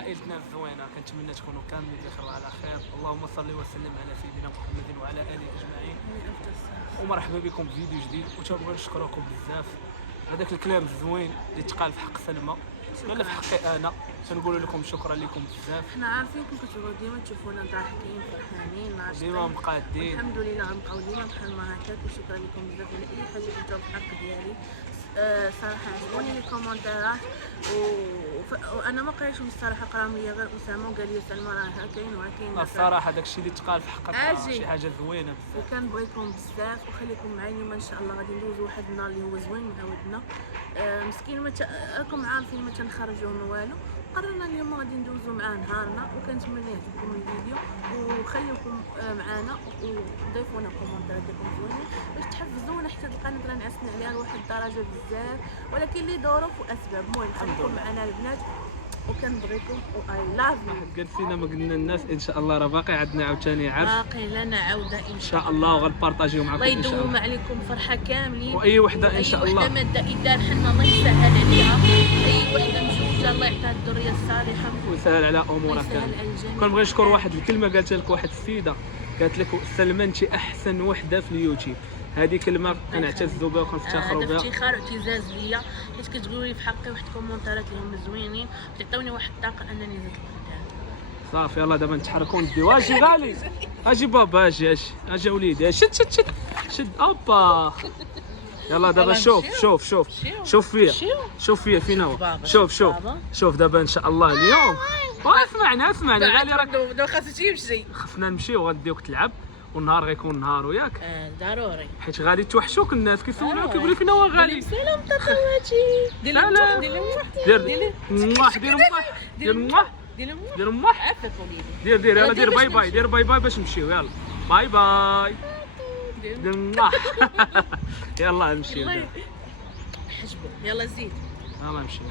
عائلتنا الزوينه، كنتمنى تكونوا كاملين بخير وعلى خير. اللهم صل وسلم على سيدنا محمد وعلى اله اجمعين. ومرحبا بكم في فيديو جديد، وتنبغي نشكركم بزاف على داك الكلام الزوين اللي تقال في حق سلمى ولا في حقي انا. تنقول لكم شكرا لكم بزاف. حنا عارفينكم كتبغيو ديما تشوفونا ضاحكين فرحانين ناشطين ديما مقادين. الحمد لله غنبقاو ديما بحال ما هكاك، وشكرا لكم بزاف على اي حاجه درتوها في الحق ديالي. صراحه عجبوني لي كومونتيرات وانا ما قريتهم الصراحه، قراهم ليا غير اسامه وقال لي سلمى راه كاين وكاين الصراحه داكشي اللي تقال في حقك شي حاجه زوينه بزاف. وكنبغيكم بزاف وخليكم معايا اليوم ان شاء الله. غادي ندوزو واحد النهار اللي هو زوين مع ولدنا. مسكين راكم عارفين ما تنخرجوا ما والو، قررنا اليوم غادي ندوزو معاه نهارنا، وكنتمنى يعجبكم الفيديو وخليكم معنا وضيفونا كومونتيرات ديالكم زوينين باش تحفزونا حتى القناه راه نعسنا عليها لواحد الدرجه بزاف، ولكن لي ظروف واسباب. المهم خليكم معنا البنات وكنبغيكم واي لاف يو. قال فينا ما قلنا الناس ان شاء الله راه باقي عندنا عاوتاني عرس باقي لنا عوده ان شاء الله، وغنبارطاجيو معكم الله ان شاء الله. يدوم عليكم فرحه كاملين، واي وحده ان شاء الله اي وحده ماده اذا حنا الله يسهل عليها، اي وحده مزوجه الله يعطيها الذريه الصالحه ويسهل على امورك. ويسهل على الجميع. كنبغي نشكر واحد الكلمه قالت لك واحد السيده، قالت لك سلمى انت احسن وحده في اليوتيوب. هذه كلمه كنعتزوا بها وكنفتخروا بها. هذا افتخار واعتزاز ليا، حيت كتقولوا لي في حقي واحد الكومونتيرات اللي هما زوينين وتعطيوني واحد الطاقه انني نزيد لقدام. صافي يلاه دابا نتحركوا نديو. اجي غالي، اجي بابا، اجي وليدي، شد شد شد شد اوبا. يلا دابا شوف فيا فينا هو. شوف دابا ان شاء الله اليوم. اسمعني غالي، راك دابا خاصك تمشي، خصنا نمشيو وغاديوك تلعب، والنهار غيكون نهار ياك. ضروري، حيت غادي توحشوك الناس كيسولوك كيقولوا فينا هو غالي. سلام تطواتي دير موح عافاك وليدي. دير يلا دير باي باي، دير باي باي باش نمشيو. يلا باي باي دير موح. يلا نمشيو حجبو يلا زيد. يلا نمشيو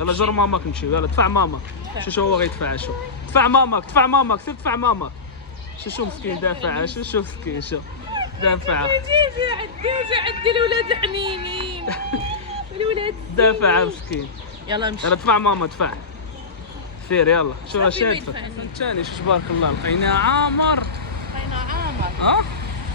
يلا جر ماماك نمشيو. يلا دفع ماماك. شو هو غيدفع؟ شو دفع ماماك سير دفع ماماك. شو مسكين دافع. شو مسكين شو دافع. عندي الولاد الحنينين الولاد دافع مسكين. يلا نمشي. يلا دفع ماما دفع. سير يلا. شو راه شادفك ثاني. شو تبارك الله لقينا عامر.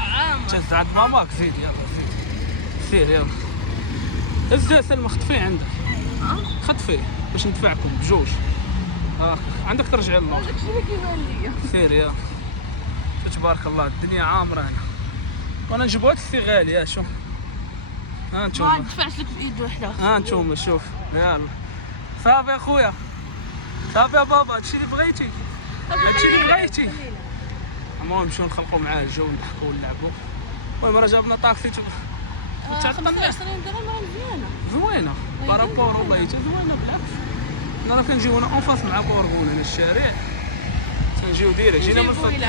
عامر جات عند ماماك. زيد يلا سير يلا. هز سلمى خطفيه عندك. خطفيه باش ندفعكم بجوج. عندك ترجع لنا. داكشي اللي كيبان ليا. سير يلا. تبارك الله الدنيا عامره هنا. وانا نجيبو هاد السي غالي. شوف نتوما. ما دفعت لك بايد وحده. نتوما شوف. يلا صافي اخويا، صافي يا بابا. هادشي اللي بغيتي. المهم نمشيو نخلقوا معاه الجو، نضحكوا ونلعبوا. المهم راه جابنا طاكسي 25 درهم راه زوينه بارابور. والله حتى زوينه بالعكس. حنا راه كنجيو هنا اون فاس مع كورغون هنا الشارع، تنجيو ديريكت. جينا من الفضل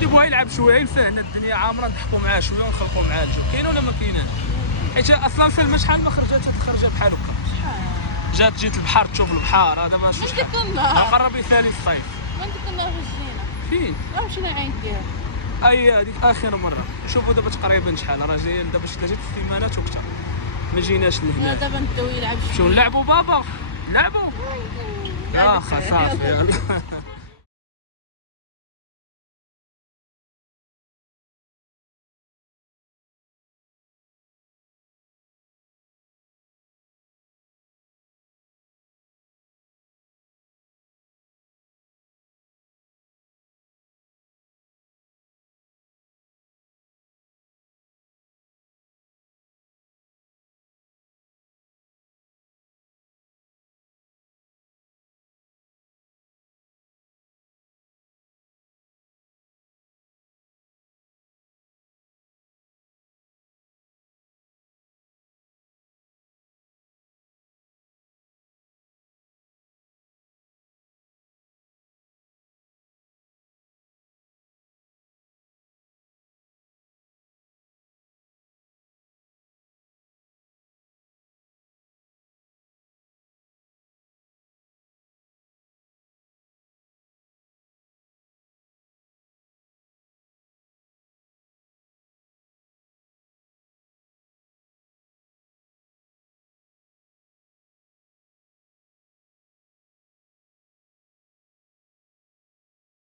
جيبوها يلعب شويه ينسى هنا الدنيا عامره، نضحكوا معاه شويه ونخلقوا معاه الجو. كاين ولا ما كايناش؟ حيت اصلا سلمى شحال ما خرجت هاد الخرجه بحال هكا. جيت البحر تشوف البحر. هذا ما شفتش. من ديك النهار قرب يسالي الصيف. من ديك النهار جينا فين؟ مشينا عين ديالها. اي هذيك اخر مره. شوفوا دابا تقريبا شحال راه جايين دابا شي 3 سيمانات وكثر ما جيناش لهنا. دابا ندوي يلعب شو نلعبوا بابا نلعبوا. صافي يلا.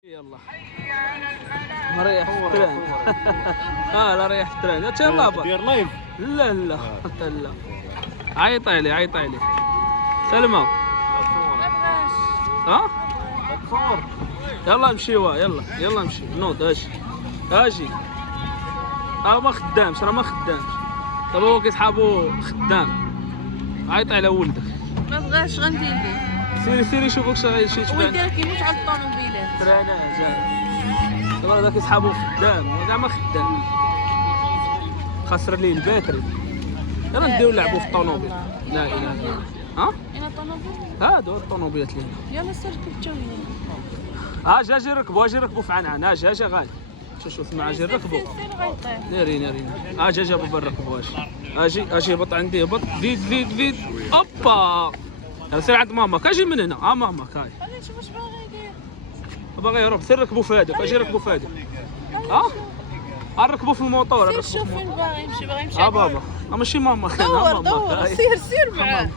يلا مريح في التران. لا ريح التران انت يا بابا دير لايف. لا لا لا عيطي لي سلمى. ها تصور. يلا امشيوا يلا امشي نوض اجي ما خدامش ما خدامش دابا هو كيصحابو خدام. عيطي على ولدك. ما بغاش غندير ليه. سيري شوف واش شي تبان. ولدي راه كيموت على الطوموبيلات. ترانا جا دابا هذا كيصحابو خدام كاع ما خدام خسر ليه الباتري. يلا نديو نلعبوا في الطوموبيل. لا اله الا الله. ها انا طوموبيل هادو الطوموبيلات اللي هنا. يلا سير كنتو اجي نركبوا في عنعن. اجي غالي شوف مع اجي نركبوا. ناري اجي بابا نركبوا. اجي بط عندي بط. زيد اوبا. يلا سير عند ماماك. اجي من هنا. ماماك هاي خلينا نشوف واش باغي يدير. باغي يروح. سير ركبوا في هذاك. اجي ركبوا في هذاك. نركبوا في الموطور. سير شوف فين باغي يمشي. بابا ماشي ماماك. دور سير معاه.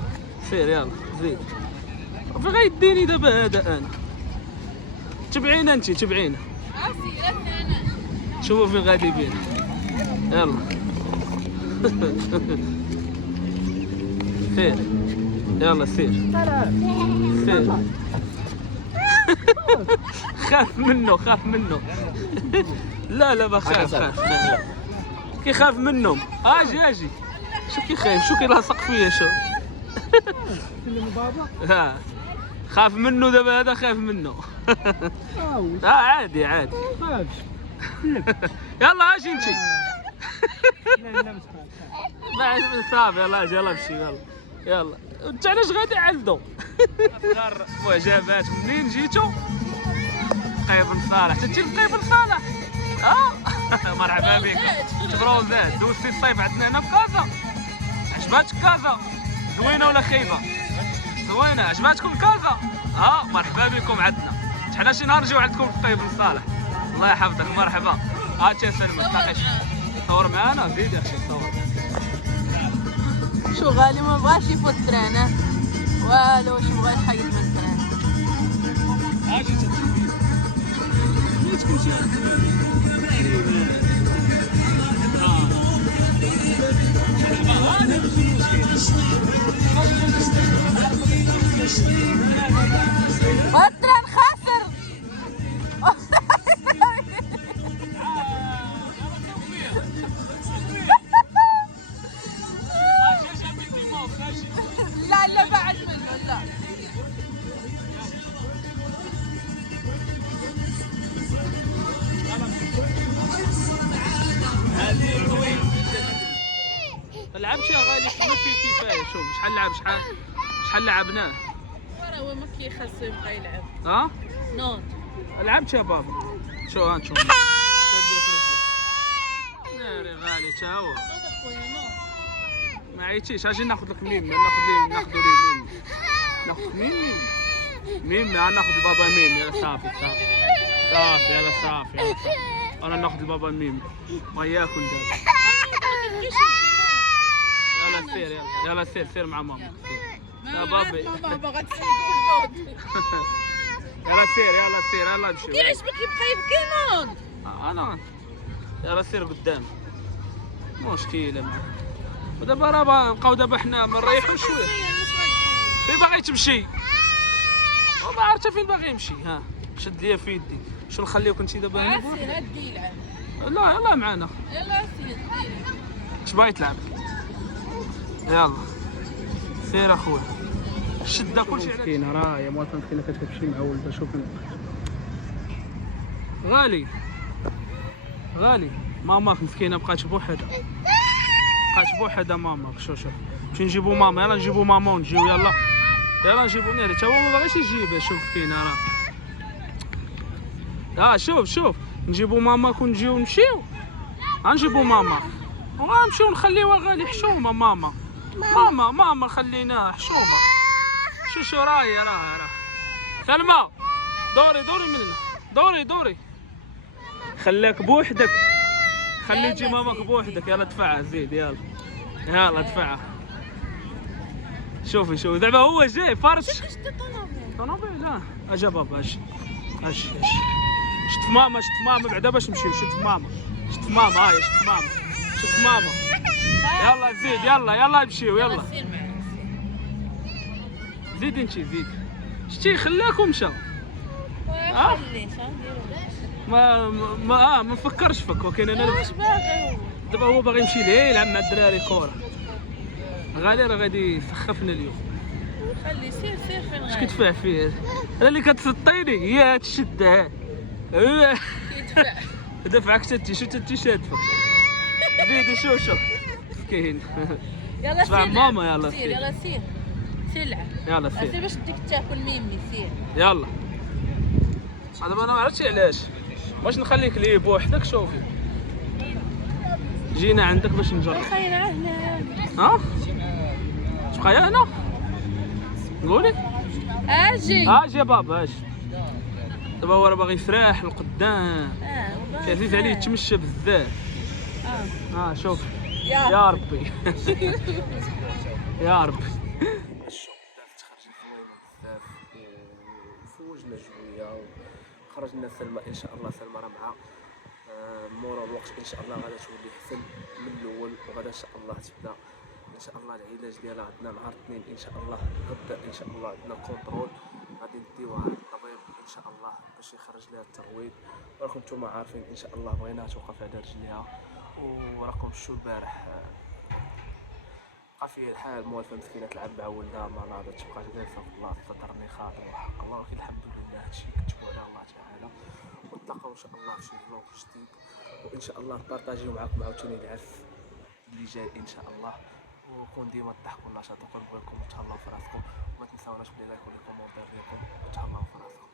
سير يلا زيد. في غيديني دابا هذا انا. تبعينا انت تبعينا. شوفوا فين غادي بينا. يلا سير يلا سير. خاف منه لا بخاف كيخاف منهم. اجي شو كيخايف شو كيلاصق فيا شو. ها خاف منه دابا هذا خاف منه. عادي يلا اجي انت. ما صافي يلا امشي يلا انت علاش غادي عندو. اصغر معجبات منين جيتو قيبن صالح. انت قيبن صالح. مرحبا بك. تبروزات دوزتي الصيف عندنا هنا في كازا. عجباتك كازا زوينه ولا خايبه؟ زوينه. عجباتكم كازا؟ مرحبا بكم عندنا. حنا شي نهار نجيو عندكم في قيبن صالح. الله يحفظك مرحبا. هاتي سلمى تلاقيش صور معانا. زيد يا اخي صور. شو غالي ما بغاش يفوت التران والو. واش بغا يحيد من التران. التران خاسر. لا بعد منه لا. لعبت يا غالي ما في كفايه. شوف شحال لعبناه. ورا هو ما كيخاصو يبقى يلعب. نوض لعبت يا بابا. شو هانتوما شاديه في رجلي. ناري غالي تا هو. نوض اخويا نوض. ما عييتيش. اجي ناخذ لك ميم. ناخذ ميم ناخذ البابا ميم. يا صافي انا ناخذ البابا ميم ما ياكل دابا. يلا سير مع ماما. يا بابي ماما غتسيب. يلا سير يلا نمشيو. كيعجبك يبقى يبكي نوض. انا يلا سير قدام. مشكله معاه. ودابا راه نبقاو دابا حنا ما نريحوش شويه. فين باغي تمشي؟ وما عرفتش فين باغي يمشي. شد ليا في يدي. شو نخليوك انت دابا هنا؟ سير هدي يلعب. لا يلا معانا. يلا سير اش باغي تلعب؟ يلا سير اخويا. شد كلشي على مسكينه. راه يا مواطن مسكينه كتمشي مع ولدها. شوف غالي ماماك مسكينه بقات بوحدها. ماماك. شوف نمشي نجيبو ماما. يلا نجيبو ماما ونجيو. يلا نجيبو ناري. تا هو ما باغيش يجيبها. شوف مسكينه راه. شوف نجيبو ماماك ونجيو نمشيو. غنجيبو ماماك وغنمشيو نخليوها غالي حشومه. ماما خليناها حشومه. شو راه سلمى دوري من هنا. دوري خليك بوحدك. خلي تجي ماماك بوحدك. يلا دفعها زيد. يلا دفعها. شوفي دابا هو جاي فارس. طوموبيل. اجا بابا اجي شفت ماما شفت ماما بعدا باش نمشيو. شفت ماما شفت ماما هاي شفت ماما شفت ماما. يلا زيد يلا نمشيو يلا. زيد انتي زيد. شتي خلاك ومشى. ما نفكرش فيك ولكن انا واش باغي هو؟ دابا هو باغي يمشي ليه يلعب مع الدراري كره. غالي راه غادي يسخفنا اليوم. خلي سير فين اش غادي كتفاح فيه انا اللي كتسطيني هي هاد الشده. كيدفع. دفعك حتى شفت التيشيرت فك. زيدي شوف مسكين. يلا تبع سير ماما يلا سير سير. يلا سير لعب. يلا سير سير باش ديك تاكل ميمي سير. يلا. دابا انا ما عرفتش علاش واش نخليك ليه بوحدك. شوفي جينا عندك باش نجرب. خاينه هنا. ها تبقى هنا قولي. اجي اجي بابا اجي. دابا هو راه باغي يفرح لقدام. عزيز عليه يتمشى بزاف. شوف يا ربي. يا ربي. الشوق بزاف تخرج زوينه بزاف. فوجنا شويه وخرجنا سلمى ان شاء الله. سلمى راه مع مورا الوقت ان شاء الله غادا تولي احسن من الاول وغادا ان شاء الله تبدا ان شاء الله العلاج ديالها عندنا نهار الاثنين ان شاء الله. غدا ان شاء الله عندنا كونترول غادي نديوها عند الطبيب ان شاء الله باش يخرج لها الترويض. وراكم نتوما عارفين ان شاء الله بغيناها توقف على رجليها. وراكم شفتوا البارح بقى فيه الحال موالفه مسكينه تلعب مع ولدها ما ناضتش بقات جالسه في البلاصه تضرني خاطر وحق الله. ولكن الحمد لله هادشي كتبوا على الله تعالى. ونتلاقاو ان شاء الله في شي فلوق جديد وان شاء الله نبارطاجيو معكم عاوتاني العرس اللي جاي ان شاء الله. وكون ديما الضحك والنشاط وقربوا لكم وتهلاو في راسكم وما تنساوناش بلي لايك ولي كومونتير ديالكم وتهلاو في راسكم.